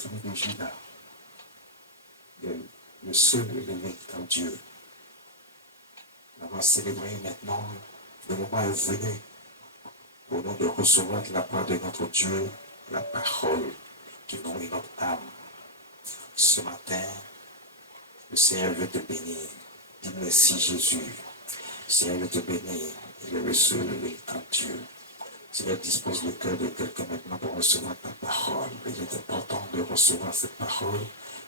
tribu de Juda, le seul et l'unique en Dieu. On va célébrer maintenant, le moment est venu pour nous de recevoir de la part de notre Dieu la parole qui nourrit notre âme. Ce matin, le Seigneur veut te bénir. Dis merci Jésus. Le Seigneur veut te bénir. Il est le seul et l'unique en Dieu. Seigneur, dispose le cœur de quelqu'un maintenant pour recevoir ta parole. Il est important de recevoir cette parole,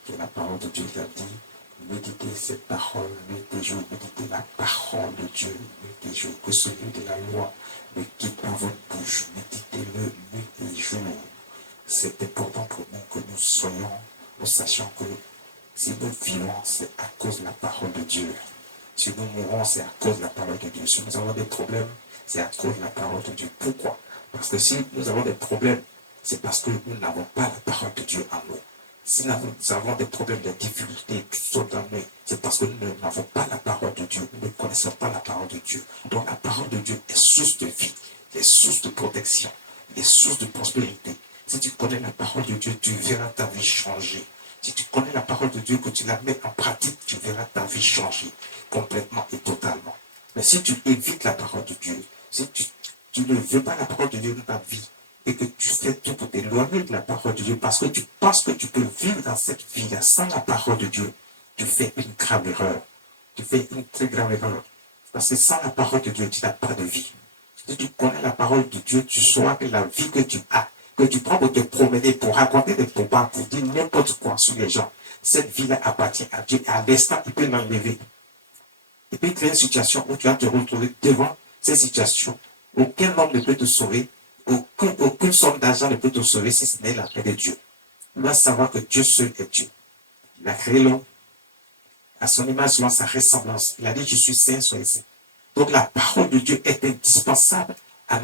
qui est la parole de Dieu qui a dit. Méditez cette parole, nuit et jour, méditez la parole de Dieu, nuit et jour. Que celui de la loi ne quitte pas votre bouche, méditez-le nuit et jour. C'est important pour nous que nous sachions que si nous vivons, c'est à cause de la parole de Dieu. Si nous mourons, c'est à cause de la parole de Dieu. Si nous avons des problèmes, c'est à cause de la parole de Dieu. Pourquoi? Parce que si nous avons des problèmes, c'est parce que nous n'avons pas la parole de Dieu en nous. Si nous avons des problèmes, des difficultés, tout ça dans nous, c'est parce que nous n'avons pas la parole de Dieu. Nous ne connaissons pas la parole de Dieu. Donc la parole de Dieu est source de vie, est source de protection, est source de prospérité. Si tu connais la parole de Dieu, tu verras ta vie changer. Si tu connais la parole de Dieu, que tu la mets en pratique, tu verras ta vie changer complètement et totalement. Mais si tu évites la parole de Dieu, si tu ne veux pas la parole de Dieu dans ta vie, et que tu fais tout pour t'éloigner de la parole de Dieu, parce que tu penses que tu peux vivre dans cette vie-là sans la parole de Dieu, tu fais une grave erreur. Tu fais une très grave erreur. Parce que sans la parole de Dieu, tu n'as pas de vie. Si tu connais la parole de Dieu, tu sauras que la vie que tu as, que tu prends pour te promener, pour raconter des propos, pour dire n'importe quoi sur les gens, cette vie-là appartient à Dieu. À l'instant, il peut l'enlever. Il peut créer une situation où tu vas te retrouver devant cette situation. Aucun homme ne peut te sauver. Aucune somme d'argent ne peut te sauver si ce n'est la paix de Dieu. Tu dois savoir que Dieu seul est Dieu. Il a créé l'homme à son image, selon sa ressemblance. Il a dit, je suis saint, soyez saint. Donc la parole de Dieu est indispensable à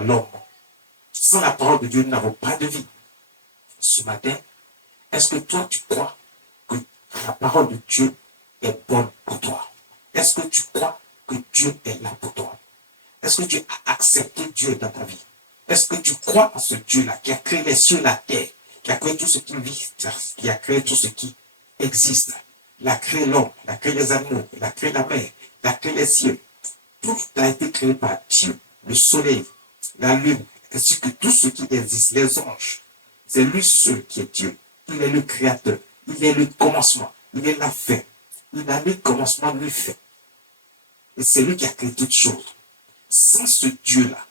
l'homme. Sans la parole de Dieu, nous n'avons pas de vie. Ce matin, est-ce que toi, tu crois que la parole de Dieu est bonne pour toi? Est-ce que tu crois que Dieu est là pour toi? Est-ce que tu as accepté Dieu dans ta vie? Est-ce que tu crois en ce Dieu-là qui a créé les cieux et la terre, qui a créé tout ce qui vit, qui a créé tout ce qui existe? Il a créé l'homme, il a créé les animaux, il a créé la mer, il a créé les cieux. Tout a été créé par Dieu. Le soleil, la lune, ainsi que tout ce qui existe, les anges. C'est lui seul qui est Dieu. Il est le créateur. Il est le commencement. Il est la fin. Il a le commencement, lui fait. Et c'est lui qui a créé toutes choses. Sans ce Dieu-là,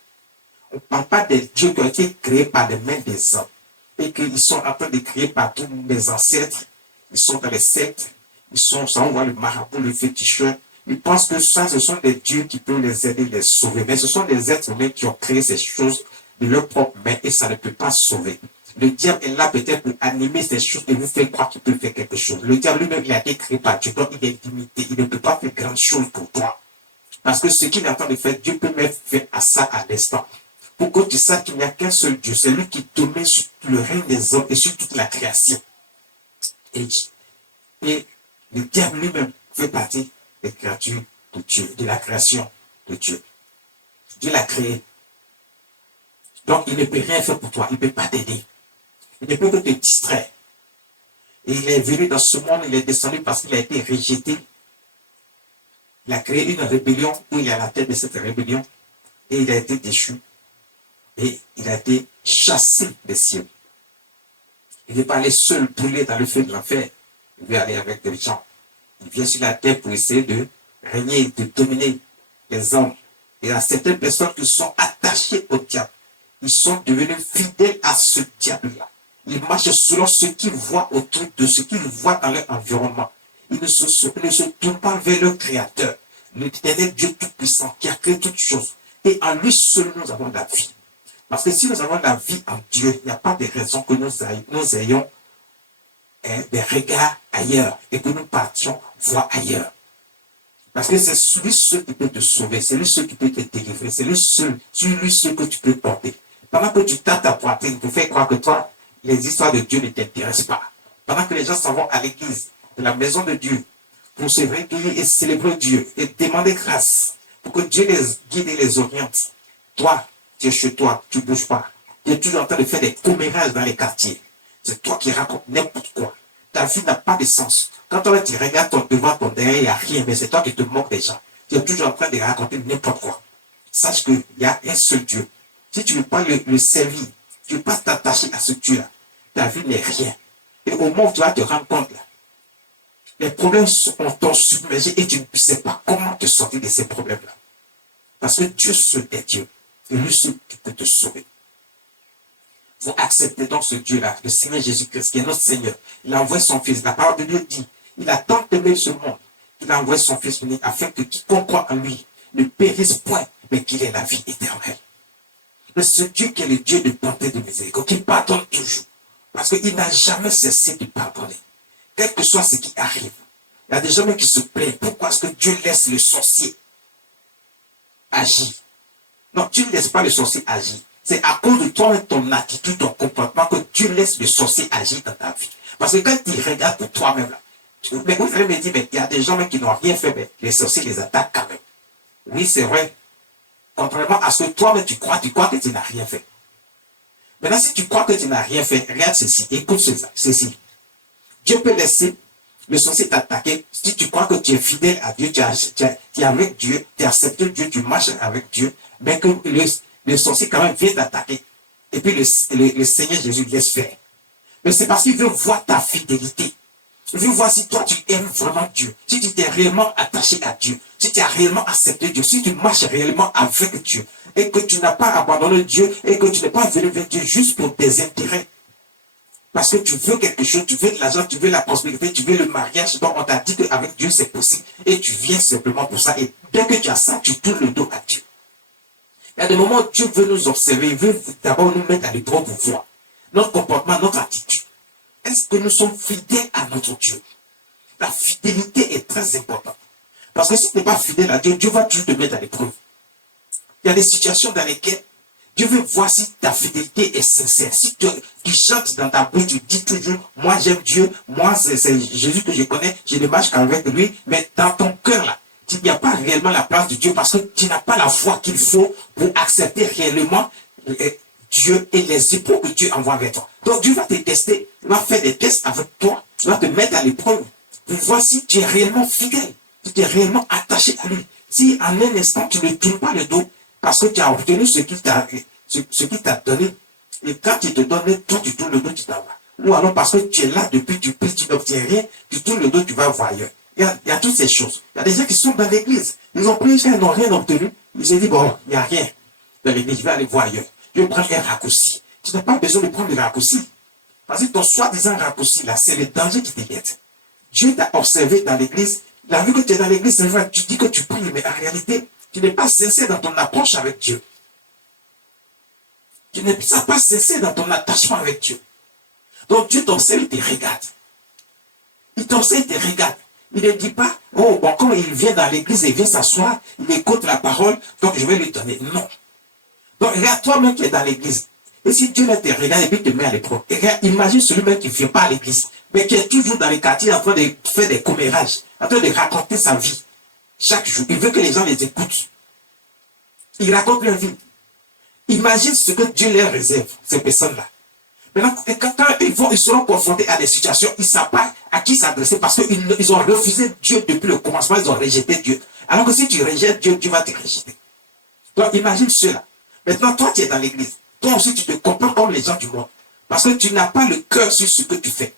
on ne parle pas des dieux qui ont été créés par les mains des hommes et qu'ils sont en train de créer par tous mes ancêtres. Ils sont dans les sectes, ça on voit le marabout, le féticheur. Ils pensent que ça, ce sont des dieux qui peuvent les aider, les sauver. Mais ce sont des êtres humains qui ont créé ces choses de leur propre main et ça ne peut pas sauver. Le diable est là peut-être pour animer ces choses et vous faire croire qu'il peut faire quelque chose. Le diable lui-même, il a été créé par Dieu, donc il est limité. Il ne peut pas faire grand chose pour toi. Parce que ce qu'il est en train de faire, Dieu peut mettre fin à ça à l'instant. Pour que tu saches qu'il n'y a qu'un seul Dieu, c'est lui qui domine sur le règne des hommes et sur toute la création. Et le diable lui-même fait partie des créatures de Dieu, de la création de Dieu. Dieu l'a créé. Donc il ne peut rien faire pour toi, il ne peut pas t'aider. Il ne peut que te distraire. Et il est venu dans ce monde, il est descendu parce qu'il a été rejeté. Il a créé une rébellion où il est à la tête de cette rébellion et il a été déchu et il a été chassé des cieux. Il n'est pas allé seul brûler dans le feu de l'enfer. Il veut aller avec des gens. Il vient sur la terre pour essayer de régner, de dominer les hommes. Et il y a certaines personnes qui sont attachées au diable. Ils sont devenus fidèles à ce diable-là. Ils marchent selon ce qu'ils voient autour de ce qu'ils voient dans leur environnement. Ils ne se tournent pas vers le Créateur, l'éternel Dieu Tout-Puissant qui a créé toutes choses. Et en lui seul, nous avons la vie. Parce que si nous avons la vie en Dieu, il n'y a pas de raison que nous ayons des regards ailleurs et que nous partions voir ailleurs. Parce que c'est lui seul qui peut te sauver, c'est lui seul qui peut te délivrer, c'est lui seul que tu peux porter. Pendant que tu tapes ta poitrine pour faire croire que toi, les histoires de Dieu ne t'intéressent pas. Pendant que les gens s'en vont à l'église, de la maison de Dieu, pour se réveiller et célébrer Dieu et demander grâce pour que Dieu les guide et les oriente. Toi, tu es chez toi, tu ne bouges pas. Tu es toujours en train de faire des commérages dans les quartiers. C'est toi qui racontes n'importe quoi. Ta vie n'a pas de sens. Quand tu regardes ton devant, ton derrière, il n'y a rien, mais c'est toi qui te moques des gens. Tu es toujours en train de raconter n'importe quoi. Sache qu'il y a un seul Dieu. Si tu ne veux pas le servir, tu ne veux pas t'attacher à ce Dieu-là, ta vie n'est rien. Et au moment où tu vas te rendre compte, là, les problèmes t'ont submergé et tu ne sais pas comment te sortir de ces problèmes-là. Parce que Dieu seul est Dieu. Et lui seul qui peut te sauver. Vous acceptez donc ce Dieu-là, le Seigneur Jésus-Christ, qui est notre Seigneur. Il a envoyé son Fils. La parole de Dieu dit, il a tant aimé ce monde, qu'il a envoyé son Fils unique, afin que quiconque croit en lui ne périsse point, mais qu'il ait la vie éternelle. Mais ce Dieu qui est le Dieu de bonté et de miséricorde, qui pardonne toujours, parce qu'il n'a jamais cessé de pardonner, quel que soit ce qui arrive. Il y a des gens qui se plaignent. Pourquoi est-ce que Dieu laisse le sorcier agir? Non, tu ne laisses pas le sorcier agir. C'est à cause de toi, ton attitude, ton comportement, que Dieu laisse le sorcier agir dans ta vie. Parce que quand tu regardes pour toi-même, là, mais vous allez me dire, mais il y a des gens qui n'ont rien fait, mais les sorciers les attaquent quand même. Oui, c'est vrai. Contrairement à ce que toi-même tu crois que tu n'as rien fait. Maintenant, si tu crois que tu n'as rien fait, regarde ceci, écoute ceci. Dieu peut laisser le sorcier t'attaquer. Si tu crois que tu es fidèle à Dieu, tu es avec Dieu, tu acceptes Dieu, tu marches avec Dieu, mais que le sorcier quand même vient t'attaquer. Et puis le Seigneur Jésus laisse faire. Mais c'est parce qu'il veut voir ta fidélité. Il veut voir si toi tu aimes vraiment Dieu, si tu t'es réellement attaché à Dieu, si tu as réellement accepté Dieu, si tu marches réellement avec Dieu, et que tu n'as pas abandonné Dieu, et que tu n'es pas venu vers Dieu juste pour tes intérêts. Parce que tu veux quelque chose, tu veux de l'argent, tu veux la prospérité, tu veux le mariage, donc on t'a dit qu'avec Dieu c'est possible, et tu viens simplement pour ça, et dès que tu as ça, tu tournes le dos à Dieu. Il y a des moments où Dieu veut nous observer, il veut d'abord nous mettre à l'épreuve pour voir notre comportement, notre attitude. Est-ce que nous sommes fidèles à notre Dieu? La fidélité est très importante. Parce que si tu n'es pas fidèle à Dieu, Dieu va toujours te mettre à l'épreuve. Il y a des situations dans lesquelles Dieu veut voir si ta fidélité est sincère. Si tu chantes dans ta bouche, tu dis toujours, moi j'aime Dieu, moi c'est Jésus que je connais, je ne marche qu'avec lui, mais dans ton cœur là, il n'y a pas réellement la place de Dieu parce que tu n'as pas la foi qu'il faut pour accepter réellement Dieu et les épreuves que Dieu envoie vers toi. Donc Dieu va te tester, il va faire des tests avec toi, il va te mettre à l'épreuve pour voir si tu es réellement fidèle, si tu es réellement attaché à lui. Si en un instant tu ne tournes pas le dos parce que tu as obtenu ce qu'il t'a donné, et quand il te donne, toi tu tournes le dos, tu t'en vas. Ou alors parce que tu es là depuis, tu pries, tu n'obtiens rien, tu tournes le dos, tu vas voir ailleurs. Il y a toutes ces choses. Il y a des gens qui sont dans l'église, ils ont prié, ils n'ont rien obtenu. Ils se disent, bon, il n'y a rien dans l'église, je vais aller voir ailleurs. Je vais prendre un raccourci. Tu n'as pas besoin de prendre le raccourci. Parce que ton soi-disant raccourci, là, c'est le danger qui te guette. Dieu t'a observé dans l'église. Il a vu que tu es dans l'église, c'est vrai, tu dis que tu pries, mais en réalité, tu n'es pas sincère dans ton approche avec Dieu. Tu n'es pas sincère dans ton attachement avec Dieu. Donc Dieu t'observe, il te regarde. Il t'observe, il te regarde. Il ne dit pas, oh, bon, quand il vient dans l'église, il vient s'asseoir, il écoute la parole, donc je vais lui donner. Non. Donc, regarde toi-même qui es dans l'église. Et si Dieu te regarde et puis te met à l'épreuve, imagine celui-même qui ne vient pas à l'église, mais qui est toujours dans les quartiers en train de faire des commérages, en train de raconter sa vie. Chaque jour, il veut que les gens les écoutent. Il raconte leur vie. Imagine ce que Dieu leur réserve, ces personnes-là. Maintenant, quand ils seront confrontés à des situations, ils ne savent pas à qui s'adresser parce qu'ils ont refusé Dieu depuis le commencement, ils ont rejeté Dieu. Alors que si tu rejettes Dieu, Dieu va te rejeter. Donc, imagine cela. Maintenant, toi, tu es dans l'église. Toi aussi, tu te comportes comme les gens du monde. Parce que tu n'as pas le cœur sur ce que tu fais.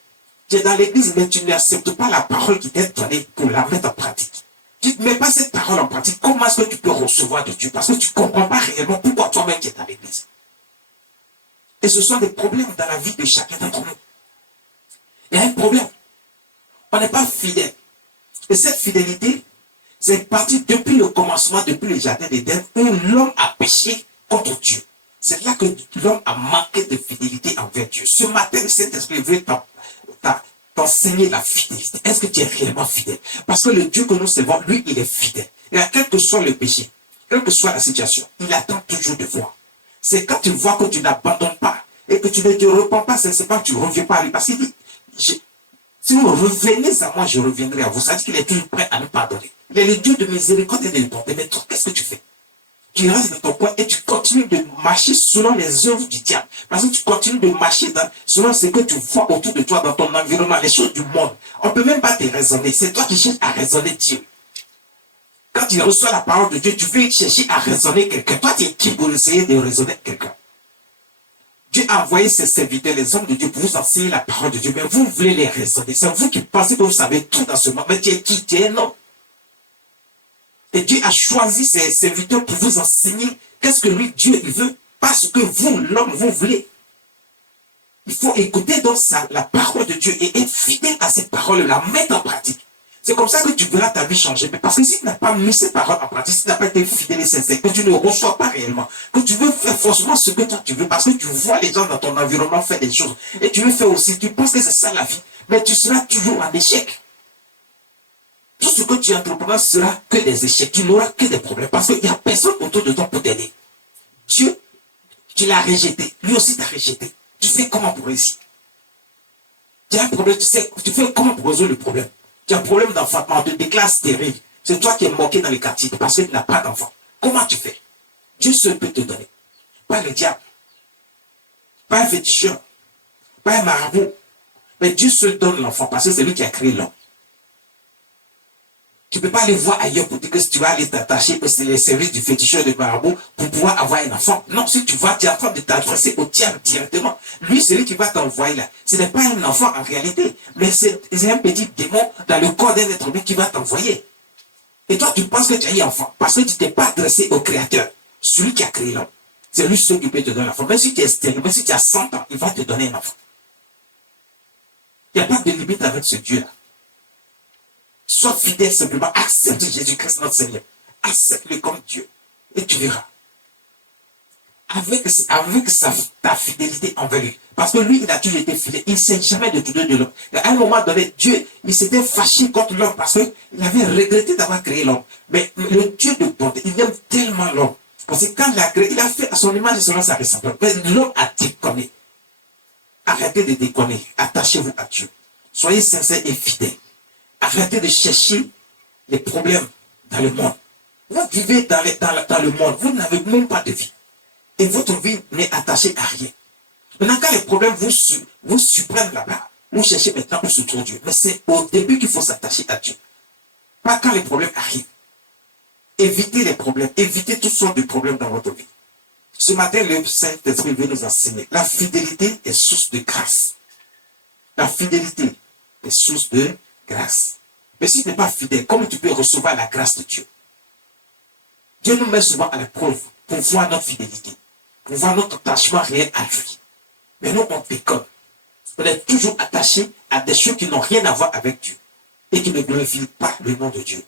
Tu es dans l'église, mais tu n'acceptes pas la parole qui t'est donnée pour la mettre en pratique. Tu ne mets pas cette parole en pratique. Comment est-ce que tu peux recevoir de Dieu? Parce que tu ne comprends pas réellement pourquoi toi-même tu es dans l'église. Et ce sont des problèmes dans la vie de chacun d'entre nous. Il y a un problème. On n'est pas fidèle. Et cette fidélité, c'est parti depuis le commencement, depuis le jardin d'Éden, où l'homme a péché contre Dieu. C'est là que l'homme a manqué de fidélité envers Dieu. Ce matin, le Saint-Esprit veut t'enseigner la fidélité. Est-ce que tu es réellement fidèle? Parce que le Dieu que nous servons, lui, il est fidèle. Et quel que soit le péché, quelle que soit la situation, il attend toujours de voir. C'est quand tu vois que tu n'abandonnes pas et que tu ne te repens pas, c'est pas que tu ne reviens pas à lui. Parce qu'il dit, si vous revenez à moi, je reviendrai à vous. Ça veut dire qu'il est toujours prêt à nous pardonner. Il est le Dieu de miséricorde et de bonté. Mais toi, qu'est-ce que tu fais? tu restes dans ton coin et tu continues de marcher selon les œuvres du diable. Parce que tu continues de marcher selon ce que tu vois autour de toi, dans ton environnement, les choses du monde. On ne peut même pas te raisonner. C'est toi qui cherches à raisonner Dieu. Quand tu reçois la parole de Dieu, tu veux chercher à raisonner quelqu'un. Toi, tu es qui pour essayer de raisonner quelqu'un? Dieu a envoyé ses serviteurs, les hommes de Dieu, pour vous enseigner la parole de Dieu. Mais vous voulez les raisonner. C'est vous qui pensez que vous savez tout dans ce monde. Mais tu es qui? Tu es un homme. Et Dieu a choisi ses serviteurs pour vous enseigner qu'est-ce que lui, Dieu, il veut. Pas ce que vous, l'homme, vous voulez. Il faut écouter donc la parole de Dieu et être fidèle à cette parole, la mettre en pratique. C'est comme ça que tu verras ta vie changer. Mais parce que si tu n'as pas mis ces paroles en pratique, si tu n'as pas été fidèle et sincère, que tu ne reçois pas réellement, que tu veux faire forcément ce que toi tu veux, parce que tu vois les gens dans ton environnement faire des choses, et tu veux faire aussi, tu penses que c'est ça la vie, mais tu seras toujours en échec. Tout ce que tu entreprendras sera que des échecs, tu n'auras que des problèmes, parce qu'il n'y a personne autour de toi pour t'aider. Dieu, tu l'as rejeté, lui aussi t'a rejeté. Tu sais comment pour réussir. Tu as un problème, tu fais comment pour résoudre le problème. Tu as un problème d'enfantement, de déclare stérile. C'est toi qui es moqué dans les quartiers parce que tu n'as pas d'enfant. Comment tu fais? Dieu seul peut te donner. Pas le diable. Pas un féticheur. Pas un marabout. Mais Dieu seul donne l'enfant parce que c'est lui qui a créé l'homme. Tu ne peux pas aller voir ailleurs pour dire que si tu vas aller t'attacher que c'est les services du féticheur de marabout pour pouvoir avoir un enfant. Non, si tu vas, tu es en train de t'adresser au diable directement. Lui, c'est lui qui va t'envoyer là. Ce n'est pas un enfant en réalité, mais c'est un petit démon dans le corps d'un être humain qui va t'envoyer. Et toi, tu penses que tu as eu un enfant parce que tu ne t'es pas adressé au Créateur, celui qui a créé l'homme. C'est lui seul qui peut te donner l'enfant. Même si tu es stérile, même si tu as 100 ans, il va te donner un enfant. Il n'y a pas de limite avec ce Dieu-là. Sois fidèle simplement, accepte Jésus-Christ notre Seigneur. Accepte-le comme Dieu. Et tu verras. Avec ta fidélité envers lui. Parce que lui, il a toujours été fidèle. Il ne s'est jamais détourné de l'homme. À un moment donné, Dieu, il s'était fâché contre l'homme parce qu'il avait regretté d'avoir créé l'homme. Mais le Dieu de bonté, il aime tellement l'homme. Parce que quand il a créé, il a fait à son image et selon sa ressemblance. Mais l'homme a déconné. Arrêtez de déconner. Attachez-vous à Dieu. Soyez sincères et fidèles. Arrêtez de chercher les problèmes dans le monde. Vous vivez dans le monde. Vous n'avez même pas de vie. Et votre vie n'est attachée à rien. Maintenant, quand les problèmes vous surprennent là-bas, vous cherchez maintenant où se trouve Dieu. Mais c'est au début qu'il faut s'attacher à Dieu. Pas quand les problèmes arrivent. Évitez les problèmes. Évitez toutes sortes de problèmes dans votre vie. Ce matin, le Saint-Esprit veut nous enseigner. La fidélité est source de grâce. La fidélité est source de grâce. Mais si tu n'es pas fidèle, comment tu peux recevoir la grâce de Dieu? Dieu nous met souvent à l'épreuve pour voir notre fidélité, pour voir notre attachement réel à lui. Mais nous, on déconne. On est toujours attaché à des choses qui n'ont rien à voir avec Dieu et qui ne glorifient pas le nom de Dieu.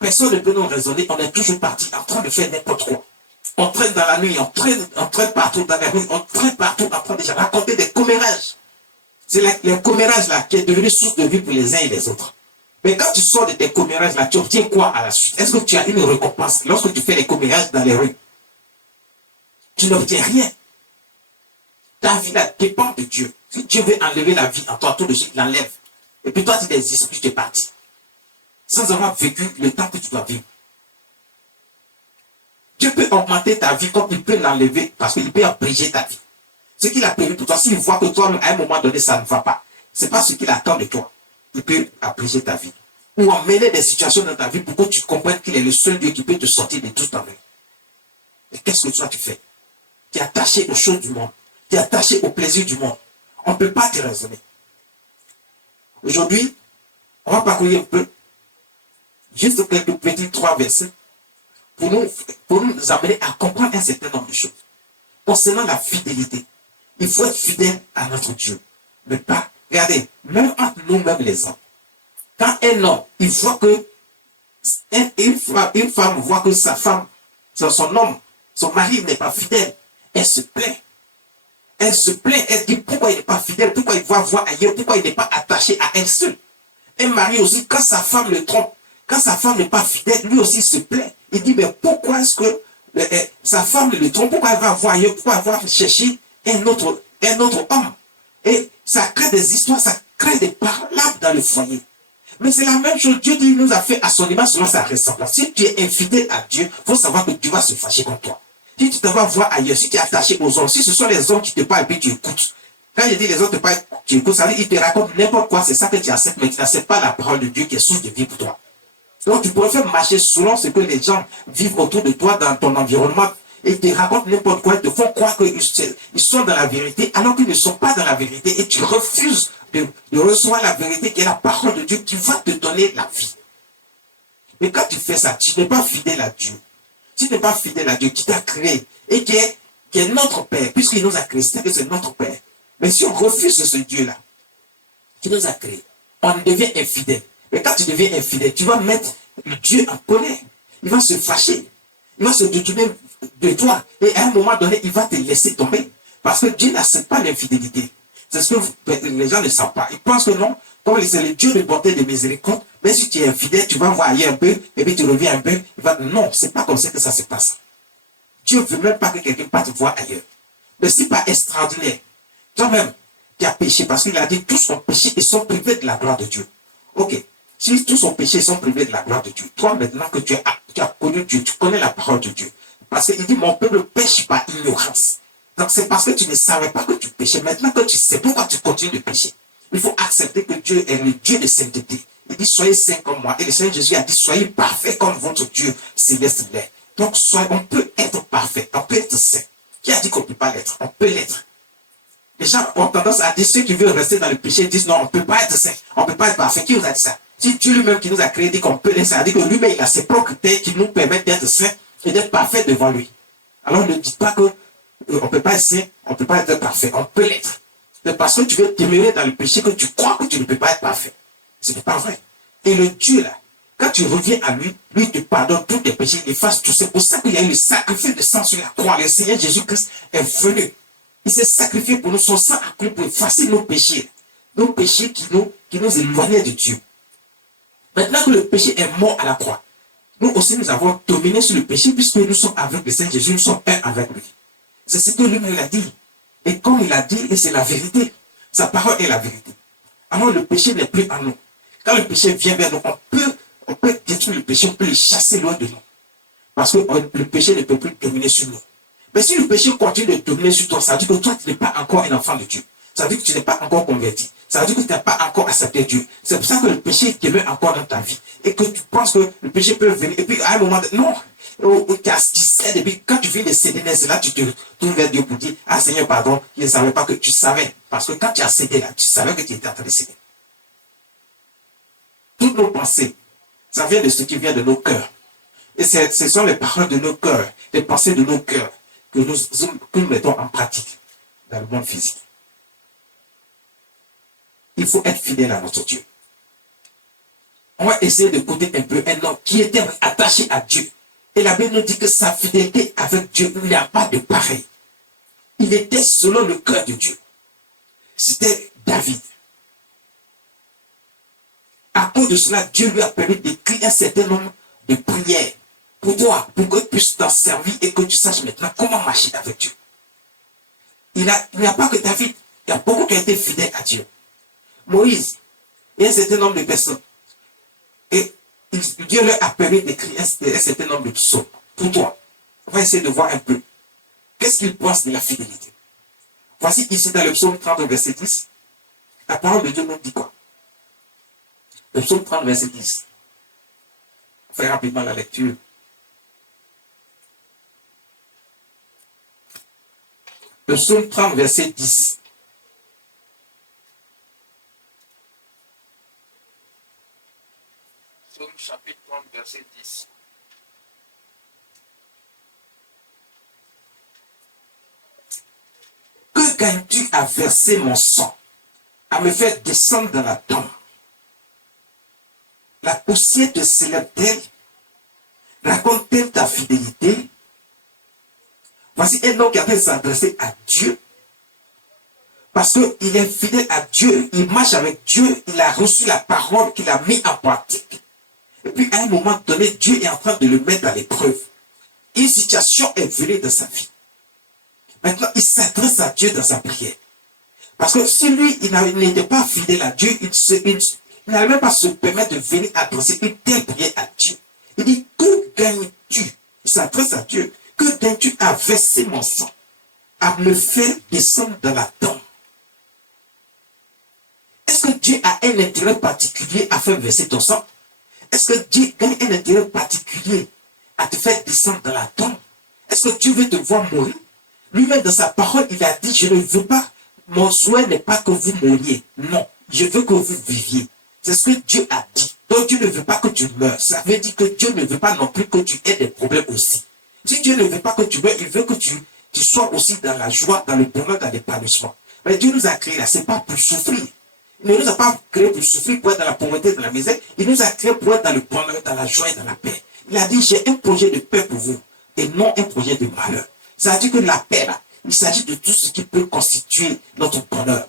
Personne ne peut nous raisonner. On est toujours parti en train de faire n'importe quoi. On traîne dans la nuit, on traîne partout dans la rue, on traîne partout en train de raconter des commérages. C'est le commérage là qui est devenu source de vie pour les uns et les autres. Mais quand tu sors de tes commérages là, tu obtiens quoi à la suite? Est-ce que tu as une récompense lorsque tu fais les commérages dans les rues? Tu n'obtiens rien. Ta vie là dépend de Dieu. Si Dieu veut enlever la vie en toi, tout de suite, il l'enlève. Et puis toi, tu désistes, puis tu es parti. Sans avoir vécu le temps que tu dois vivre. Dieu peut augmenter ta vie comme il peut l'enlever parce qu'il peut abréger ta vie. Ce qu'il a prévu pour toi, s'il voit que toi, à un moment donné, ça ne va pas, ce n'est pas ce qu'il attend de toi. Il peut abréger ta vie. Ou emmener des situations dans ta vie pour que tu comprennes qu'il est le seul Dieu qui peut te sortir de tout en vie. Et qu'est-ce que toi tu fais? Tu es attaché aux choses du monde. Tu es attaché au plaisir du monde. On ne peut pas te raisonner. Aujourd'hui, on va parcourir un peu, juste quelques petits 3 versets, pour nous amener à comprendre un certain nombre de choses. Concernant la fidélité, il faut être fidèle à notre Dieu. Mais pas, regardez, même entre nous-mêmes les hommes. Quand un homme, il voit que, une femme voit que sa femme, son homme, son mari n'est pas fidèle, elle se plaint. Elle se plaint, elle dit pourquoi il n'est pas fidèle, pourquoi il va voir ailleurs, pourquoi il n'est pas attaché à elle seule. Un mari aussi, quand sa femme le trompe, quand sa femme n'est pas fidèle, lui aussi se plaint. Il dit, mais pourquoi est-ce que sa femme le trompe, pourquoi elle va voir ailleurs, pourquoi elle va chercher un autre homme? Et ça crée des histoires, ça crée des parlables dans le foyer. Mais c'est la même chose. Dieu dit, il nous a fait à son image selon sa ressemblance. Si tu es infidèle à Dieu, il faut savoir que Dieu va se fâcher contre toi. Si tu te vas voir ailleurs, si tu es attaché aux hommes, si ce sont les hommes qui te parlent et puis tu écoutes. Quand je dis les hommes te parlent, tu écoutes, ça veut dire qu'ils te racontent n'importe quoi, c'est ça que tu acceptes, mais tu n'acceptes pas la parole de Dieu qui est source de vie pour toi. Donc tu préfères marcher selon ce que les gens vivent autour de toi dans ton environnement et ils te racontent n'importe quoi, ils te font croire qu'ils sont dans la vérité alors qu'ils ne sont pas dans la vérité et tu refuses de recevoir la vérité qui est la parole de Dieu qui va te donner la vie. Mais quand tu fais ça, tu n'es pas fidèle à Dieu. Si tu n'es pas fidèle à Dieu qui t'a créé et qui est notre Père, puisqu'il nous a créé, c'est que c'est notre Père. Mais si on refuse ce Dieu-là, qui nous a créé, on devient infidèle. Mais quand tu deviens infidèle, tu vas mettre Dieu en colère. Il va se fâcher. Il va se détourner de toi. Et à un moment donné, il va te laisser tomber. Parce que Dieu n'accepte pas l'infidélité. C'est ce que les gens ne savent pas. Ils pensent que non, comme c'est le Dieu de bonté et de miséricorde, mais si tu es infidèle, tu vas voir ailleurs un peu, et puis tu reviens un peu. Non, c'est pas comme ça que ça se passe. Dieu ne veut même pas que quelqu'un parte voir ailleurs. Mais c'est pas extraordinaire. Toi-même, tu as péché parce qu'il a dit tous ont péché et sont privés de la gloire de Dieu. Ok. Si tous ont péché et sont privés de la gloire de Dieu, toi maintenant que tu as connu Dieu, tu connais la parole de Dieu. Parce qu'il dit mon peuple pêche par ignorance. Donc c'est parce que tu ne savais pas que tu péchais. Maintenant que tu sais pourquoi tu continues de pécher. Il faut accepter que Dieu est le Dieu de sainteté. Il dit soyez saints comme moi. Et le Seigneur Jésus a dit soyez parfaits comme votre Dieu céleste l'est. Donc on peut être parfait, on peut être saint. Qui a dit qu'on ne peut pas l'être? On peut l'être. Les gens ont tendance à dire ceux qui veulent rester dans le péché disent non, on ne peut pas être saint, on ne peut pas être parfait. Qui vous a dit ça? Si Dieu lui-même qui nous a créé dit qu'on peut l'être, ça veut dire que lui-même il a ses propres critères qui nous permettent d'être saints et d'être parfaits devant lui. Alors ne dites pas que on ne peut pas être saint, on ne peut pas être parfait, on peut l'être. C'est parce que tu veux demeurer dans le péché que tu crois que tu ne peux pas être parfait. Ce n'est pas vrai. Et le Dieu là, quand tu reviens à lui, lui te pardonne tous tes péchés, il efface tout. C'est pour ça qu'il y a eu le sacrifice de sang sur la croix. Le Seigneur Jésus-Christ est venu. Il s'est sacrifié pour nous, son sang a coulé pour effacer nos péchés qui nous éloignaient de Dieu. Maintenant que le péché est mort à la croix, nous aussi nous avons dominé sur le péché puisque nous sommes avec le Seigneur Jésus, nous sommes un avec lui. C'est ce que lui-même a dit. Et comme il a dit, et c'est la vérité, sa parole est la vérité. Alors le péché n'est plus en nous. Quand le péché vient vers nous, on peut détruire le péché, on peut le chasser loin de nous. Parce que le péché ne peut plus dominer sur nous. Mais si le péché continue de dominer sur toi, ça veut dire que toi, tu n'es pas encore un enfant de Dieu. Ça veut dire que tu n'es pas encore converti. Ça veut dire que tu n'as pas encore accepté Dieu. C'est pour ça que le péché demeure encore dans ta vie. Et que tu penses que le péché peut venir. Et puis à un moment, non. Tu cèdes. Et puis quand tu viens de céder, c'est là tu te tournes vers Dieu pour dire, ah Seigneur, pardon, je ne savais pas que tu savais. Parce que quand tu as cédé là, tu savais que tu étais en train de céder. Toutes nos pensées, ça vient de ce qui vient de nos cœurs. Et ce sont les paroles de nos cœurs, les pensées de nos cœurs que nous mettons en pratique dans le monde physique. Il faut être fidèle à notre Dieu. On va essayer de coder un peu un homme qui était attaché à Dieu. Et la Bible nous dit que sa fidélité avec Dieu, il n'y a pas de pareil. Il était selon le cœur de Dieu. C'était David. À cause de cela, Dieu lui a permis d'écrire un certain nombre de prières pour toi, pour que tu puisses t'en servir et que tu saches maintenant comment marcher avec Dieu. Il n'y a pas que David, il y a beaucoup qui ont été fidèles à Dieu. Moïse et un certain nombre de personnes. Et Dieu leur a permis d'écrire un certain nombre de psaumes pour toi. On va essayer de voir un peu. Qu'est-ce qu'il pense de la fidélité? Voici ici dans le psaume 30, verset 10. La parole de Dieu nous dit quoi? Le psaume 30, verset 10. On fait rapidement la lecture. Le psaume 30, verset 10. Psaume chapitre 30, verset 10. Que gagnes-tu à verser mon sang, à me faire descendre dans la tombe? La poussière te célèbre-t-elle? Raconte-t-elle ta fidélité? Voici un homme qui a fait s'adresser à Dieu. Parce qu'il est fidèle à Dieu, il marche avec Dieu, il a reçu la parole qu'il a mis en pratique. Et puis à un moment donné, Dieu est en train de le mettre à l'épreuve. Une situation est venue dans sa vie. Maintenant, il s'adresse à Dieu dans sa prière. Parce que si lui, il n'était pas fidèle à Dieu, Il n'allait même pas se permettre de venir adresser une telle prière à Dieu. Il dit, que gagnes-tu? Il s'adresse à Dieu. Que gagnes-tu à verser mon sang, à me faire descendre dans la tombe? Est-ce que Dieu a un intérêt particulier à faire verser ton sang? Est-ce que Dieu a un intérêt particulier à te faire descendre dans la tombe? Est-ce que Dieu veut te voir mourir? Lui-même, dans sa parole, il a dit, je ne veux pas, mon souhait n'est pas que vous mouriez. Non, je veux que vous viviez. C'est ce que Dieu a dit. Donc Dieu ne veut pas que tu meurs. Ça veut dire que Dieu ne veut pas non plus que tu aies des problèmes aussi. Si Dieu ne veut pas que tu meurs, il veut que tu sois aussi dans la joie, dans le bonheur, dans l'épanouissement. Mais Dieu nous a créés là, ce n'est pas pour souffrir. Il ne nous a pas créés pour souffrir, pour être dans la pauvreté, dans la misère. Il nous a créés pour être dans le bonheur, dans la joie et dans la paix. Il a dit, j'ai un projet de paix pour vous et non un projet de malheur. Ça veut dire que la paix là, il s'agit de tout ce qui peut constituer notre bonheur.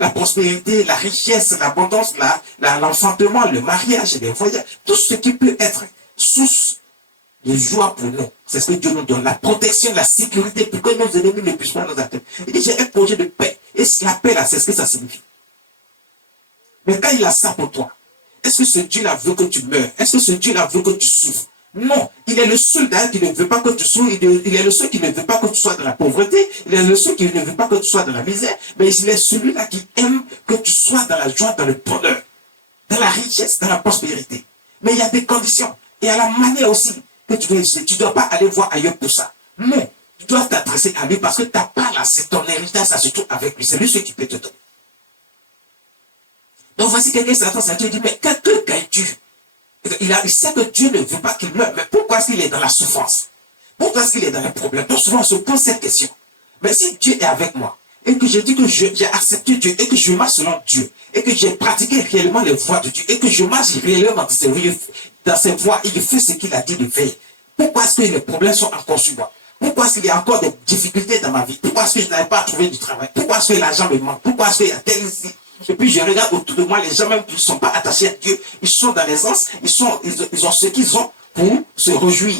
La prospérité, la richesse, l'abondance, l'enfantement, le mariage, les voyages, tout ce qui peut être source de joie pour nous. C'est ce que Dieu nous donne. La protection, la sécurité, pour que nos ennemis ne puissent pas nous atteindre. Il dit, j'ai un projet de paix. Et la paix là, c'est ce que ça signifie. Mais quand il a ça pour toi, est-ce que ce Dieu-là veut que tu meurs? Est-ce que ce Dieu-là veut que tu souffres? Non, il est le seul d'ailleurs qui ne veut pas que tu sois, il est le seul qui ne veut pas que tu sois dans la pauvreté, il est le seul qui ne veut pas que tu sois dans la misère, mais il est celui-là qui aime que tu sois dans la joie, dans le bonheur, dans la richesse, dans la prospérité. Mais il y a des conditions, et à la manière aussi que tu dois essayer. Tu ne dois pas aller voir ailleurs pour ça. Non, tu dois t'adresser à lui parce que ta part là, c'est ton héritage, ça se trouve avec lui, c'est lui ce qui peut te donner. Donc voici quelqu'un qui s'attend à Dieu et dit, mais que gagnes-tu? Il sait que Dieu ne veut pas qu'il meure, mais pourquoi est-ce qu'il est dans la souffrance? Pourquoi est-ce qu'il est dans les problèmes? Donc souvent on se pose cette question. Mais si Dieu est avec moi, et que je dis que j'ai accepté Dieu, et que je marche selon Dieu, et que j'ai pratiqué réellement les voies de Dieu, et que je marche réellement dans ses voies, et je fais ce qu'il a dit de faire, pourquoi est-ce que les problèmes sont encore sur moi? Pourquoi est-ce qu'il y a encore des difficultés dans ma vie? Pourquoi est-ce que je n'arrive pas à trouver du travail? Pourquoi est-ce que l'argent me manque? Pourquoi est-ce qu'il y a tel ici? Et puis je regarde autour de moi, les gens même qui ne sont pas attachés à Dieu, ils sont dans l'aisance, ils ont ce qu'ils ont pour se réjouir.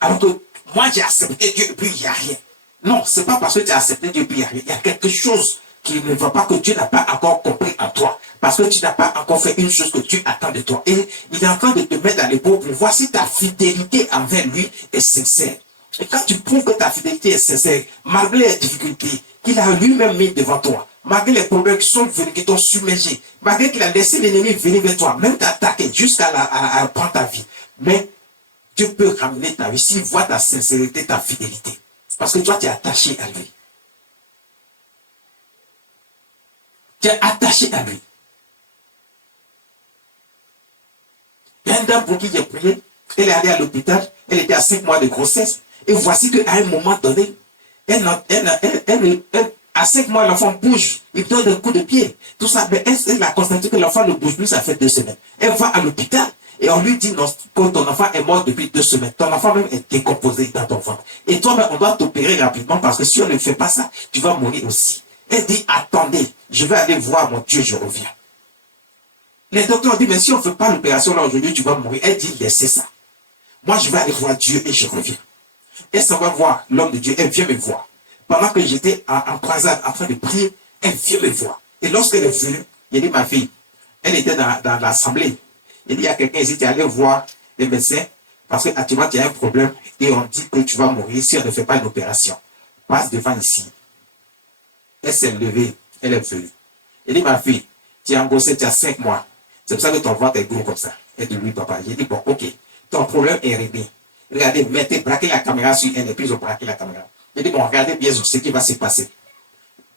Alors que moi j'ai accepté Dieu et puis il n'y a rien. Non, ce n'est pas parce que tu as accepté Dieu et puis il n'y a rien. Il y a quelque chose qui ne va pas, que Dieu n'a pas encore compris en toi. Parce que tu n'as pas encore fait une chose que Dieu attend de toi. Et il est en train de te mettre dans les l'épaule pour voir si ta fidélité envers lui est sincère. Et quand tu prouves que ta fidélité est sincère, malgré les difficultés qu'il a lui-même mis devant toi, malgré les problèmes qui sont venus, qui t'ont submergé, malgré qu'il a laissé l'ennemi venir vers toi, même t'attaquer jusqu'à prendre ta vie. Mais Dieu peut ramener ta vie s'il voit ta sincérité, ta fidélité. Parce que toi, tu es attaché à lui. Tu es attaché à lui. Il y a une dame pour qui j'ai prié, elle est allée à l'hôpital, elle était à 5 mois de grossesse, et voici qu'à un moment donné, à 5 mois, l'enfant bouge, il donne des coups de pied, tout ça, mais elle a constaté que l'enfant ne bouge plus, ça fait 2 semaines. Elle va à l'hôpital, et on lui dit non, que ton enfant est mort depuis 2 semaines, ton enfant même est décomposé dans ton ventre. Et toi-même, on doit t'opérer rapidement, parce que si on ne fait pas ça, tu vas mourir aussi. Elle dit, attendez, je vais aller voir mon Dieu, je reviens. Les docteurs ont dit, mais si on ne fait pas l'opération là aujourd'hui, tu vas mourir. Elle dit, laissez ça. Moi, je vais aller voir Dieu et je reviens. Elle s'en va voir l'homme de Dieu, elle vient me voir. Pendant que j'étais en croisade, en train de prier, elle vient me voir. Et lorsqu'elle est venue, il dit, ma fille, elle était dans l'assemblée. Il dit, il y a quelqu'un ici, tu es allé voir les médecins, parce qu'actuellement, tu as un problème, et on dit que tu vas mourir si on ne fait pas une opération. Passe devant ici. Elle s'est levée, elle est venue. Il dit, ma fille, tu es engossée, tu as 5 mois. C'est pour ça que ton ventre est gros comme ça. Elle dit, oui, papa. J'ai dit, bon, ok, ton problème est réglé. Regardez, braquez la caméra sur elle, et puis ils ont braqué la caméra. Il dit, bon, regardez bien ce qui va se passer.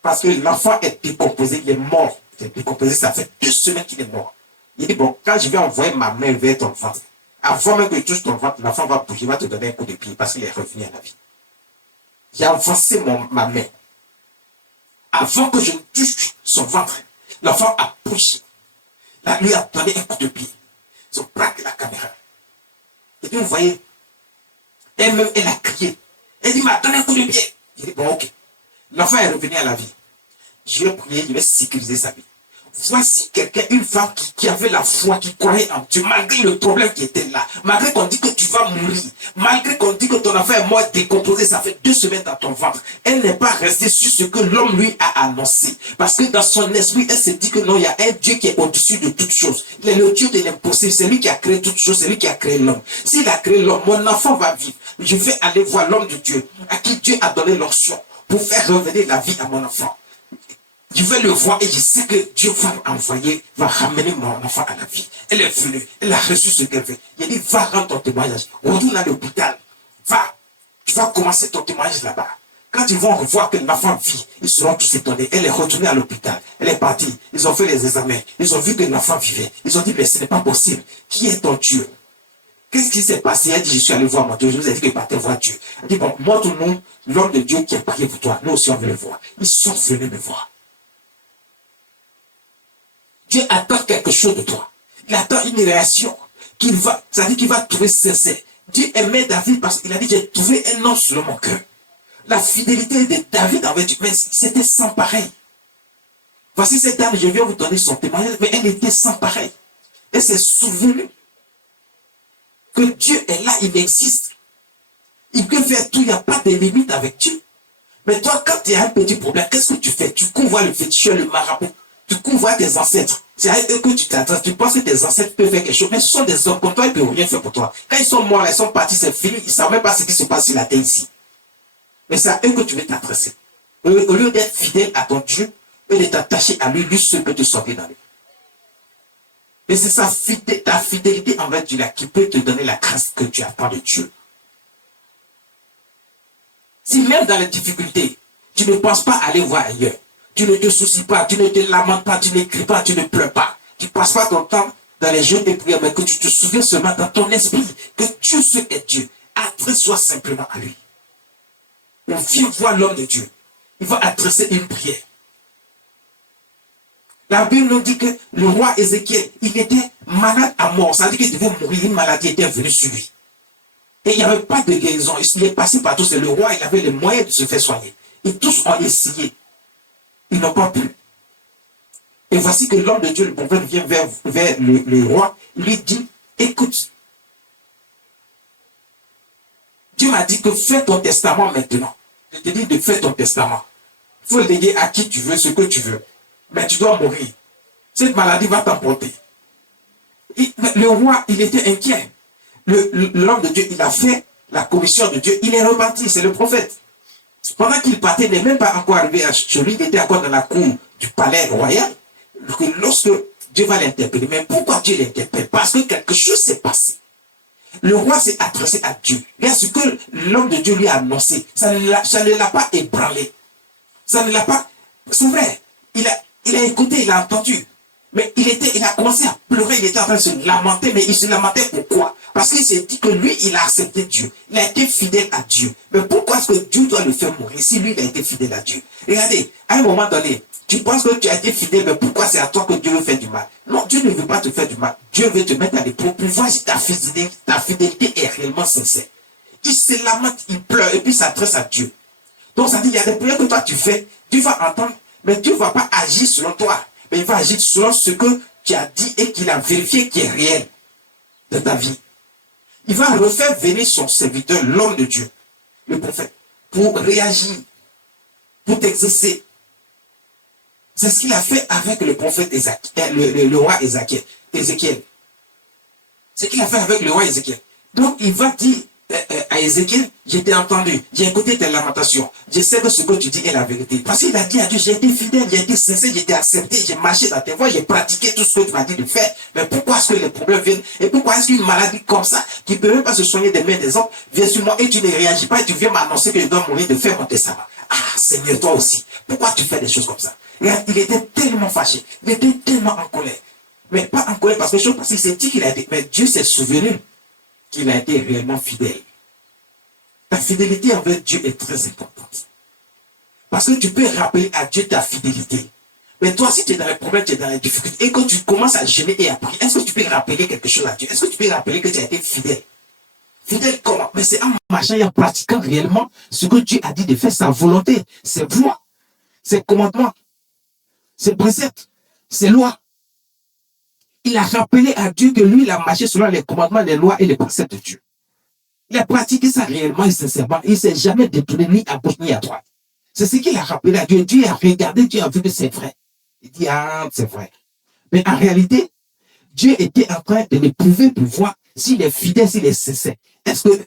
Parce que l'enfant est décomposé, il est mort. Il est décomposé, ça fait 2 semaines qu'il est mort. Il dit, bon, quand je vais envoyer ma main vers ton ventre, avant même que tu touches ton ventre, l'enfant va bouger, il va te donner un coup de pied parce qu'il est revenu à la vie. J'ai avancé ma main. Avant que je ne touche son ventre, l'enfant a poussé. Là, lui a donné un coup de pied. Ils ont braqué la caméra. Et puis, vous voyez, elle-même, elle a crié. Elle dit, m'a donné un coup de pied. Il dit, bon, ok. L'enfant est revenu à la vie. Je vais prier, je vais sécuriser sa vie. Voici quelqu'un, une femme qui avait la foi, qui croyait en Dieu, malgré le problème qui était là, malgré qu'on dit que tu vas mourir, malgré qu'on dit que ton affaire est mort décomposée, ça fait 2 semaines dans ton ventre. Elle n'est pas restée sur ce que l'homme lui a annoncé. Parce que dans son esprit, elle se dit que non, il y a un Dieu qui est au-dessus de toutes choses. Il est le Dieu de l'impossible. C'est lui qui a créé toutes choses, c'est lui qui a créé l'homme. S'il a créé l'homme, mon enfant va vivre. Je vais aller voir l'homme de Dieu, à qui Dieu a donné l'onction pour faire revenir la vie à mon enfant. Je vais le voir et je sais que Dieu va envoyer, va ramener mon enfant à la vie. Elle est venue, elle a reçu ce qu'elle veut. Il a dit, va rendre ton témoignage. Retourne à l'hôpital. Va, tu vas commencer ton témoignage là-bas. Quand ils vont voir que l'enfant vit, ils seront tous étonnés. Elle est retournée à l'hôpital. Elle est partie. Ils ont fait les examens. Ils ont vu que l'enfant vivait. Ils ont dit, mais ce n'est pas possible. Qui est ton Dieu? Qu'est-ce qui s'est passé? Elle dit, je suis allé voir mon Dieu. Je vous ai dit que partez voir Dieu. Elle dit, bon, montre-nous l'homme de Dieu qui a prié pour toi. Nous aussi, on veut le voir. Ils sont venus me voir. Dieu attend quelque chose de toi. Il attend une réaction qu'il va, c'est-à-dire qu'il va trouver sincère. Dieu aimait David parce qu'il a dit, j'ai trouvé un homme sur mon cœur. La fidélité de David envers Dieu, mais c'était sans pareil. Voici cette dame, je viens vous donner son témoignage, mais elle était sans pareil. Elle s'est souvenue que Dieu est là, il existe. Il peut faire tout, il n'y a pas de limite avec Dieu. Mais toi, quand tu as un petit problème, qu'est-ce que tu fais? Tu cours voir le féticheur, le marabout. Tu cours voir tes ancêtres. C'est à eux que tu t'adresses. Tu penses que tes ancêtres peuvent faire quelque chose, mais ce sont des hommes comme toi, ils ne peuvent rien faire pour toi. Quand ils sont morts, ils sont partis, c'est fini. Ils ne savent même pas ce qui se passe sur la terre ici. Mais c'est à eux que tu veux t'adresser. Au lieu d'être fidèle à ton Dieu, et de t'attacher à lui, lui seul peut te sortir dans lui. Et c'est ta fidélité envers Dieu là qui peut te donner la grâce que tu attends de Dieu. Si même dans les difficultés, tu ne penses pas aller voir ailleurs, tu ne te soucies pas, tu ne te lamentes pas, tu ne cries pas, tu ne pleures pas. Tu ne passes pas ton temps dans les jeux de prière, mais que tu te souviens seulement dans ton esprit que Dieu seul est Dieu. Adresse-toi simplement à lui. On vient voir l'homme de Dieu. Il va adresser une prière. La Bible nous dit que le roi Ézéchiel, il était malade à mort. Ça veut dire qu'il devait mourir, une maladie était venue sur lui. Et il n'y avait pas de guérison. Il est passé partout. C'est le roi, il avait les moyens de se faire soigner. Et tous ont essayé. Ils n'ont pas pu. Et voici que l'homme de Dieu, le prophète, vient vers le roi. Il lui dit, écoute, Dieu m'a dit que fais ton testament maintenant. Je te dis de faire ton testament. Il faut léguer à qui tu veux, ce que tu veux. Mais tu dois mourir. Cette maladie va t'emporter. Le roi, il était inquiet. L'homme de Dieu, il a fait la commission de Dieu. Il est reparti, c'est le prophète. Pendant qu'il partait, il n'est même pas encore arrivé chez lui. Il était encore dans la cour du palais royal. Lorsque Dieu va l'interpeller. Mais pourquoi Dieu l'interpelle? Parce que quelque chose s'est passé. Le roi s'est adressé à Dieu. Regarde ce que l'homme de Dieu lui a annoncé. Ça ne l'a pas ébranlé. Ça ne l'a pas... C'est vrai. Il a écouté, il a entendu. Mais il a commencé à pleurer, il était en train de se lamenter. Mais il se lamentait pourquoi? Parce qu'il s'est dit que lui, il a accepté Dieu. Il a été fidèle à Dieu. Mais pourquoi est-ce que Dieu doit le faire mourir si lui, il a été fidèle à Dieu? Regardez, à un moment donné, tu penses que tu as été fidèle, mais pourquoi c'est à toi que Dieu veut faire du mal? Non, Dieu ne veut pas te faire du mal. Dieu veut te mettre à l'épreuve pour voir si ta fidélité est réellement sincère. Il se lamente, il pleure et puis s'adresse à Dieu. Donc ça dit, il y a des prières que toi tu fais, Dieu va entendre, mais Dieu ne va pas agir selon toi. Mais il va agir selon ce que tu as dit et qu'il a vérifié qui est réel de ta vie. Il va refaire venir son serviteur, l'homme de Dieu, le prophète, pour réagir, pour t'exercer. C'est ce qu'il a fait avec le prophète le roi Ézéchiel. C'est ce qu'il a fait avec le roi Ézéchiel. Donc il va dire à Ézéchiel, je t'ai entendu, j'ai écouté tes lamentations, je sais que ce que tu dis est la vérité. Parce qu'il a dit à Dieu, j'ai été fidèle, j'ai été sincère, j'ai été accepté, j'ai marché dans tes voies, j'ai pratiqué tout ce que tu m'as dit de faire. Mais pourquoi est-ce que les problèmes viennent? Et pourquoi est-ce qu'une maladie comme ça, qui ne peut même pas se soigner des mains des hommes, vient sur moi et tu ne réagis pas et tu viens m'annoncer que je dois mourir de faire mon testament? Ah, Seigneur, toi aussi, pourquoi tu fais des choses comme ça? Regarde, il était tellement fâché, il était tellement en colère. Mais pas en colère parce qu'il s'est dit qu'il a été, mais Dieu s'est souvenu qu'il a été réellement fidèle. Ta fidélité envers Dieu est très importante. Parce que tu peux rappeler à Dieu ta fidélité. Mais toi, si tu es dans les problèmes, tu es dans les difficultés, et que tu commences à jeûner et à prier, est-ce que tu peux rappeler quelque chose à Dieu? Est-ce que tu peux rappeler que tu as été fidèle? Fidèle comment? Mais c'est en marchant et en pratiquant réellement ce que Dieu a dit de faire, sa volonté, ses voies, ses commandements, ses préceptes. ses lois. Il a rappelé à Dieu que lui, il a marché selon les commandements, les lois et les préceptes de Dieu. Il a pratiqué ça réellement et sincèrement. Il ne s'est jamais détourné ni à gauche ni à droite. C'est ce qu'il a rappelé à Dieu. Dieu a regardé, Dieu a vu que c'est vrai. Il dit, ah, c'est vrai. Mais en réalité, Dieu était en train de l'éprouver pour voir s'il est fidèle, s'il est sincère. Est-ce que,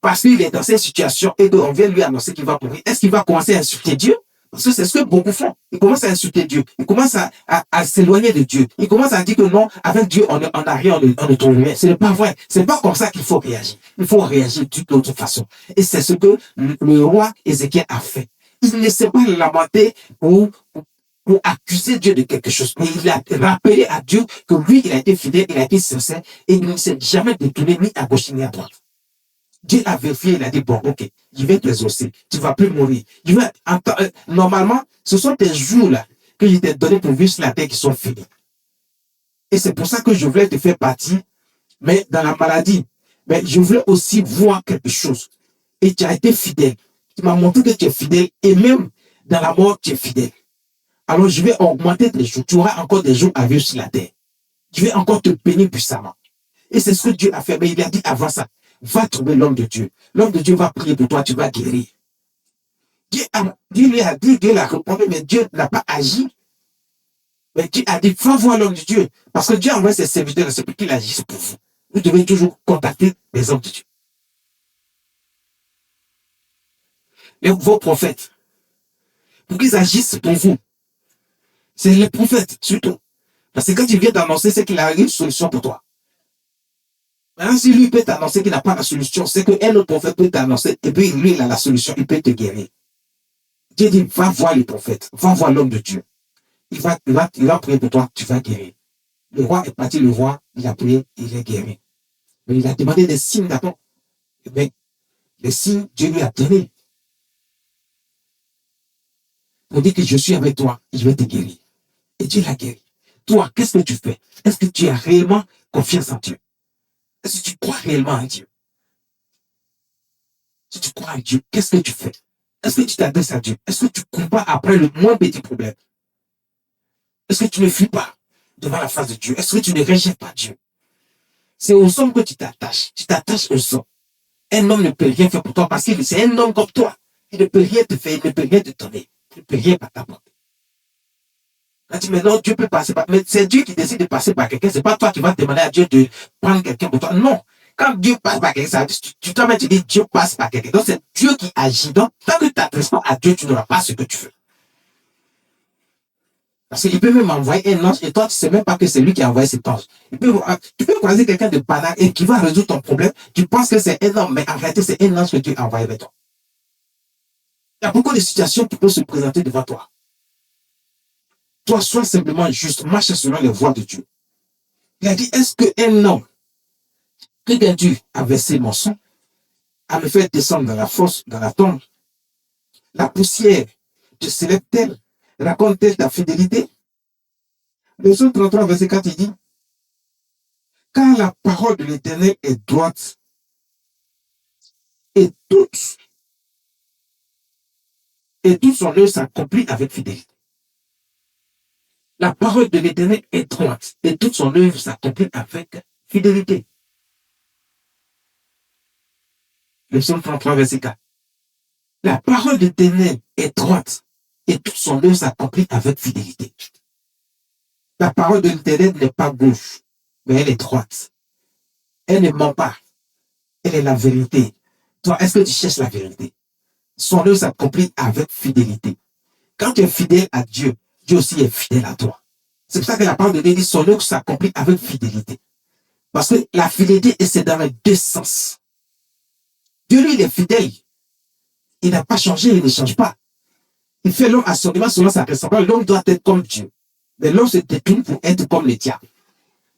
parce qu'il est dans cette situation et qu'on vient lui annoncer qu'il va mourir, est-ce qu'il va commencer à insulter Dieu? Parce que c'est ce que beaucoup font. Ils commencent à insulter Dieu. Ils commencent à s'éloigner de Dieu. Ils commencent à dire que non, avec Dieu, on n'a rien, on ne trouve rien. Ce n'est pas vrai. C'est pas comme ça qu'il faut réagir. Il faut réagir d'une autre façon. Et c'est ce que le roi Ézéchiel a fait. Il ne s'est pas lamenté pour accuser Dieu de quelque chose. Mais il a rappelé à Dieu que lui, il a été fidèle, il a été sincère et il ne s'est jamais détourné ni à gauche ni à droite. Dieu a vérifié, il a dit, bon, ok, je vais t'exaucer, tu ne vas plus mourir. Normalement, ce sont tes jours-là que je t'ai donné pour vivre sur la terre qui sont finis. Et c'est pour ça que je voulais te faire partie, mais dans la maladie. Mais je voulais aussi voir quelque chose. Et tu as été fidèle. Tu m'as montré que tu es fidèle et même dans la mort, tu es fidèle. Alors je vais augmenter tes jours. Tu auras encore des jours à vivre sur la terre. Je vais encore te bénir puissamment. Et c'est ce que Dieu a fait. Mais il a dit avant ça, va trouver l'homme de Dieu. L'homme de Dieu va prier pour toi, tu vas guérir. Dieu lui a dit, Dieu l'a répondu, mais Dieu n'a pas agi. Mais Dieu a dit, va voir l'homme de Dieu. Parce que Dieu a envoyé ses serviteurs, c'est pour qu'il agisse pour vous. Vous devez toujours contacter les hommes de Dieu. Vos prophètes, pour qu'ils agissent pour vous. C'est les prophètes, surtout. Parce que quand il vient d'annoncer, c'est qu'il a une solution pour toi. Maintenant, si lui peut t'annoncer qu'il n'a pas la solution, c'est qu'un autre prophète peut t'annoncer, et puis lui, il a la solution, il peut te guérir. Dieu dit, va voir le prophète, va voir l'homme de Dieu. Il va prier pour toi, tu vas guérir. Le roi est parti le voir, il a prié, il est guéri. Mais il a demandé des signes d'abord. Mais les signes, Dieu lui a donné. Pour dire que je suis avec toi, je vais te guérir. Et Dieu l'a guéri. Toi, qu'est-ce que tu fais? Est-ce que tu as réellement confiance en Dieu? Est-ce que tu crois réellement en Dieu? Si tu crois en Dieu, qu'est-ce que tu fais? Est-ce que tu t'adresses à Dieu? Est-ce que tu cours pas après le moins petit problème? Est-ce que tu ne fuis pas devant la face de Dieu? Est-ce que tu ne rejettes pas Dieu? C'est aux hommes que tu t'attaches. Tu t'attaches aux hommes. Un homme ne peut rien faire pour toi parce que c'est un homme comme toi. Il ne peut rien te faire, il ne peut rien te donner. Il ne peut rien t'apporter. Quand tu dis, mais non, Dieu peut passer par... Mais c'est Dieu qui décide de passer par quelqu'un. C'est pas toi qui vas demander à Dieu de prendre quelqu'un pour toi. Non. Quand Dieu passe par quelqu'un, tu t'en mets, tu dis Dieu passe par quelqu'un. Donc c'est Dieu qui agit. Donc tant que tu t'adresses pas à Dieu, tu n'auras pas ce que tu veux. Parce qu'il peut même envoyer un ange et toi, tu ne sais même pas que c'est lui qui a envoyé cet ange. Tu peux croiser quelqu'un de banal et qui va résoudre ton problème. Tu penses que c'est un homme, mais en réalité, c'est un ange que Dieu a envoyé avec toi. Il y a beaucoup de situations qui peuvent se présenter devant toi. Toi, sois simplement juste, marche selon les voies de Dieu. Il a dit, est-ce qu'un homme, que Dieu a versé mon sang, a me fait descendre dans la fosse, dans la tombe, la poussière, te célèbre-t-elle, raconte-t-elle ta fidélité? Le psaume 33, verset 4, il dit, car la parole de l'Éternel est droite et toute son œuvre s'accomplit avec fidélité. La parole de l'Éternel est droite et toute son œuvre s'accomplit avec fidélité. Le psaume 33, verset 4. La parole de l'Éternel est droite et toute son œuvre s'accomplit avec fidélité. La parole de l'Éternel n'est pas gauche, mais elle est droite. Elle ne ment pas. Elle est la vérité. Toi, est-ce que tu cherches la vérité? Son œuvre s'accomplit avec fidélité. Quand tu es fidèle à Dieu, Dieu aussi est fidèle à toi. C'est pour ça que la parole de Dieu dit son œuvre s'accomplit avec fidélité. Parce que la fidélité, c'est dans les deux sens. Dieu, lui, il est fidèle. Il n'a pas changé, il ne change pas. Il fait l'homme à son image, selon sa ressemblance. L'homme doit être comme Dieu. Mais l'homme se détourne pour être comme le diable.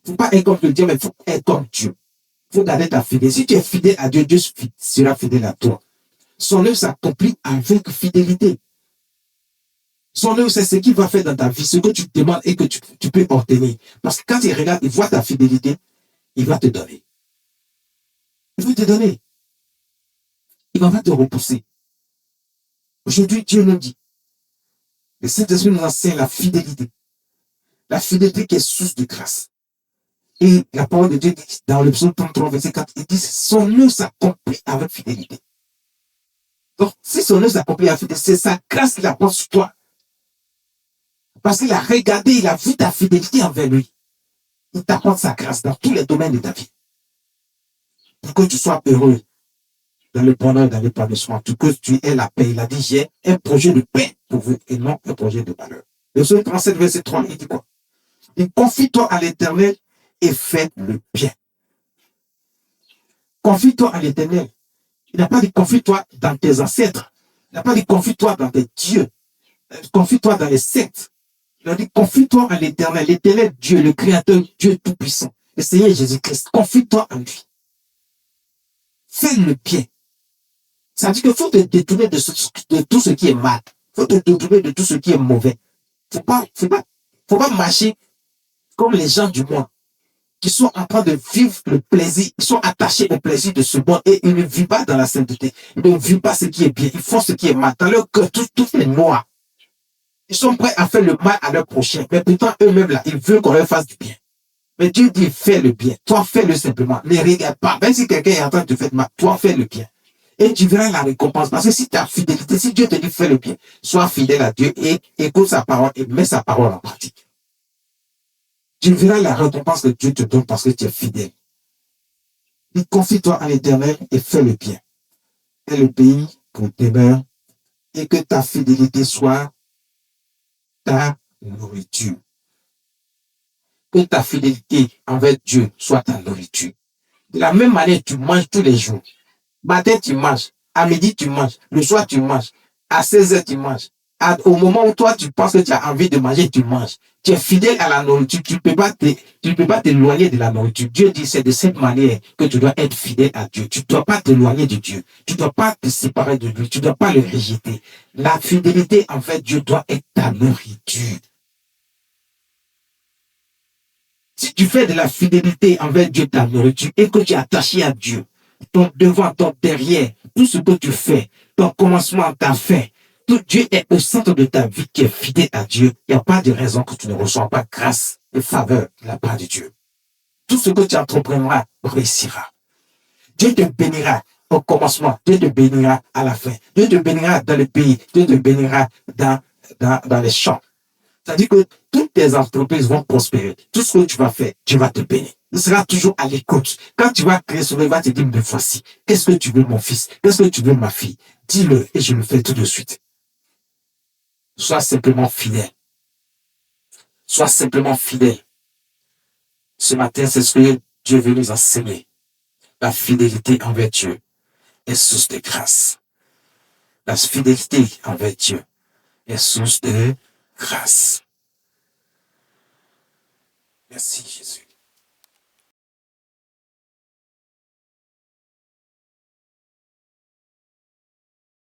Il ne faut pas être comme le diable, mais il faut être comme Dieu. Il faut garder ta fidélité. Si tu es fidèle à Dieu, Dieu sera fidèle à toi. Son œuvre s'accomplit avec fidélité. Son œuvre, c'est ce qu'il va faire dans ta vie, ce que tu demandes et que tu peux obtenir. Parce que quand il regarde, il voit ta fidélité, il va te donner. Il va te donner. Il va te repousser. Aujourd'hui, Dieu nous dit, le Saint-Esprit nous enseigne la fidélité. La fidélité qui est source de grâce. Et la parole de Dieu dit dans le psaume 33, verset 4, il dit, son œuvre s'accomplit avec fidélité. Donc, si son œuvre s'accomplit avec fidélité, c'est sa grâce qu'il apporte sur toi. Parce qu'il a regardé, il a vu ta fidélité envers lui. Il t'apporte sa grâce dans tous les domaines de ta vie. Pour que tu sois heureux dans le bonheur, dans l'épanouissement, pour que tu aies la paix. Il a dit, j'ai un projet de paix pour vous et non un projet de malheur. Le psaume 37, verset 3, il dit quoi? Il dit, confie-toi à l'Éternel et fais le bien. Confie-toi à l'Éternel. Il n'a pas dit confie-toi dans tes ancêtres. Il n'a pas dit confie-toi dans tes dieux. Confie-toi dans les sectes. Il a dit confie-toi à l'Éternel. L'Éternel Dieu, le Créateur, Dieu Tout-Puissant. Le Seigneur Jésus-Christ. Confie-toi en lui. Fais le bien. Ça veut dire qu'il faut te détourner de tout ce qui est mal. Il faut te détourner de tout ce qui est mauvais. Faut pas marcher comme les gens du monde qui sont en train de vivre le plaisir. Ils sont attachés au plaisir de ce monde et ils ne vivent pas dans la sainteté. Ils ne vivent pas ce qui est bien. Ils font ce qui est mal. Dans leur cœur, tout est noir. Ils sont prêts à faire le mal à leur prochain. Mais pourtant, eux-mêmes, là, ils veulent qu'on leur fasse du bien. Mais Dieu dit, fais le bien. Toi, fais-le simplement. Ne regarde pas. Même si quelqu'un est en train de te faire mal, toi, fais le bien. Et tu verras la récompense. Parce que si tu as fidélité, si Dieu te dit, fais le bien, sois fidèle à Dieu et écoute sa parole et mets sa parole en pratique. Tu verras la récompense que Dieu te donne parce que tu es fidèle. Il confie-toi à l'Éternel et fais le bien. Et le pays pour demeure et que ta fidélité soit ta nourriture. Que ta fidélité envers Dieu soit ta nourriture. De la même manière, tu manges tous les jours. Matin, tu manges. À midi, tu manges. Le soir, tu manges. À 16h, tu manges. Au moment où toi, tu penses que tu as envie de manger, tu manges. Tu es fidèle à la nourriture. Tu ne peux pas t'éloigner de la nourriture. Dieu dit, c'est de cette manière que tu dois être fidèle à Dieu. Tu ne dois pas t'éloigner de Dieu. Tu ne dois pas te séparer de lui. Tu ne dois pas le rejeter. La fidélité envers Dieu doit être ta nourriture. Si tu fais de la fidélité envers Dieu ta nourriture et que tu es attaché à Dieu, ton devant, ton derrière, tout ce que tu fais, ton commencement, ta fin, tout Dieu est au centre de ta vie qui est fidèle à Dieu. Il n'y a pas de raison que tu ne reçois pas grâce et faveur de la part de Dieu. Tout ce que tu entreprendras réussira. Dieu te bénira au commencement, Dieu te bénira à la fin. Dieu te bénira dans le pays, Dieu te bénira dans les champs. C'est-à-dire que toutes tes entreprises vont prospérer. Tout ce que tu vas faire, tu vas te bénir. Il sera toujours à l'écoute. Quand tu vas créer son il va te dire, mais voici, qu'est-ce que tu veux, mon fils? Qu'est-ce que tu veux, ma fille? Dis-le et je le fais tout de suite. Sois simplement fidèle. Sois simplement fidèle. Ce matin, c'est ce que Dieu veut nous enseigner. La fidélité envers Dieu est source de grâce. La fidélité envers Dieu est source de grâce. Merci Jésus.